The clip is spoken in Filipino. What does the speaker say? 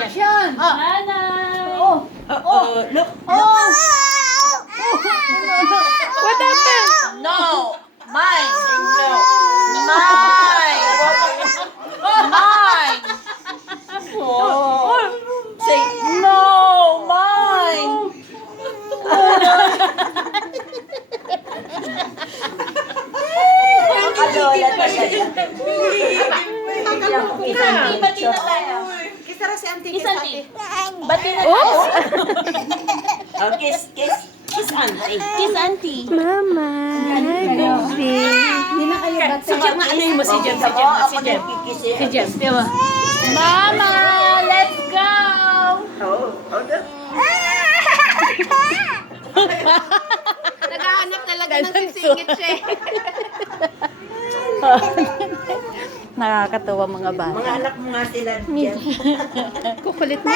Action! Oh. Look. Oh. What happened? No. Mine. No. Mine. Mine. Oh. Say no. Mine. Bati na tayo. Kisa ra si auntie. Kiss auntie. Bati na Oops! Oh, kiss. Kiss auntie. Kiss auntie. Mama, baby. Hindi na kayo bati. Si Jem, ano mo si Jem? Si Jem. Diba? Mama, let's go! Naghahanap talaga ng sisingit siya. Nakakatuwa mga bata. Mga anak mo nga sila, Jem. Kukulit mo.